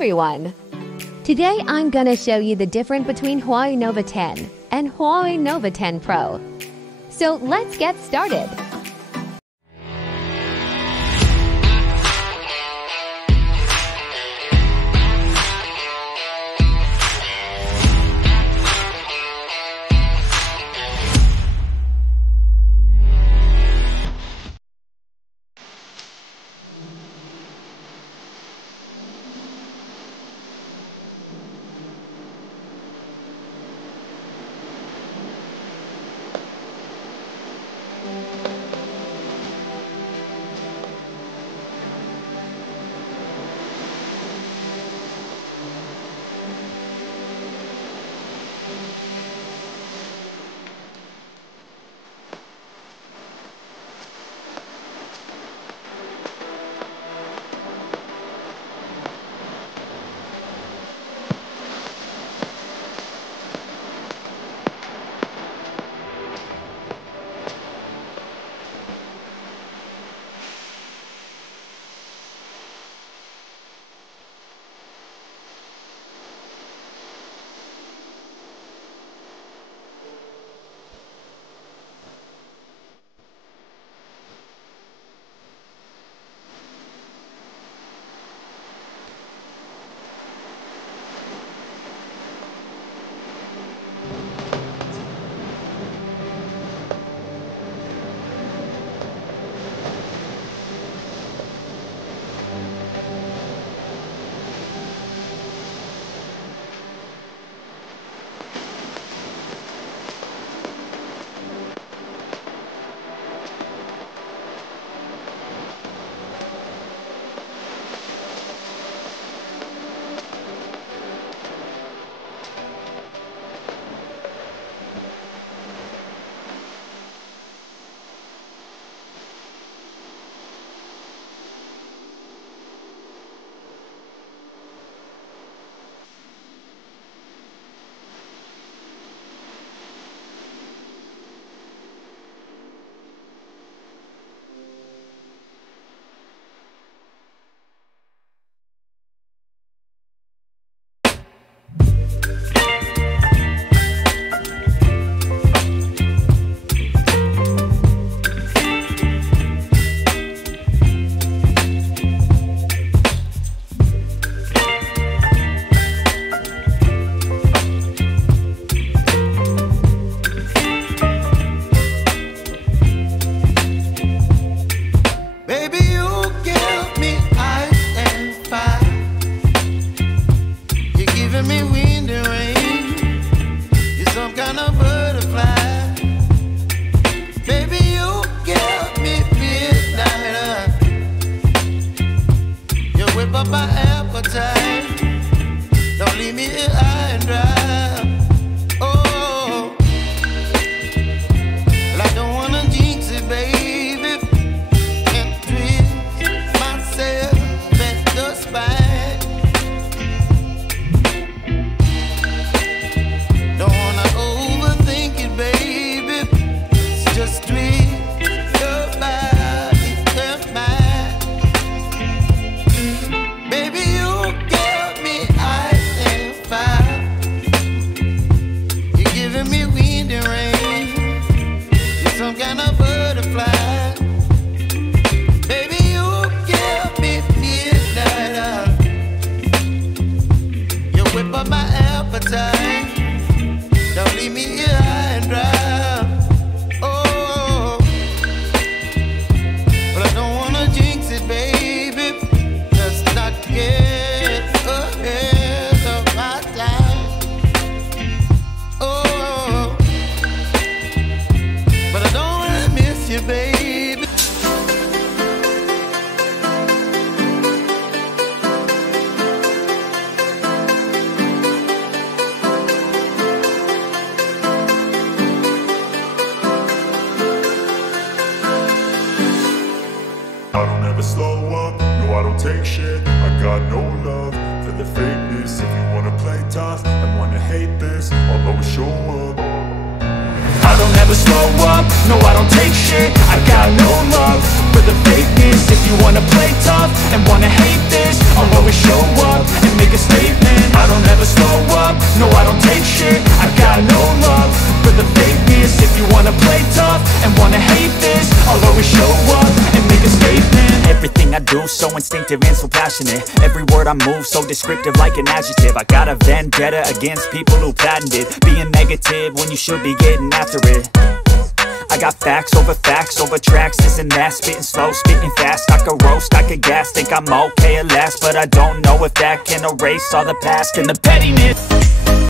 everyone! Today I'm gonna show you the difference between Huawei Nova 10 and Huawei Nova 10 Pro. So let's get started! I don't ever slow up, no I don't take shit. I got no love for the fakeness. If you wanna play tough and wanna hate this, I'll always show up. I don't ever slow up, no I don't take shit. I got no love for the fakeness. If you wanna play tough and wanna hate this, I'll always show up and make a play tough and wanna hate this, I'll always show up and make a statement. Everything I do so instinctive and so passionate. Every word I move so descriptive like an adjective. I got a vendetta against people who patented being negative when you should be getting after it. I got facts over tracks, this and that. Spitting slow, spitting fast. I could roast, I could gas. Think I'm okay at last, but I don't know if that can erase all the past and the pettiness.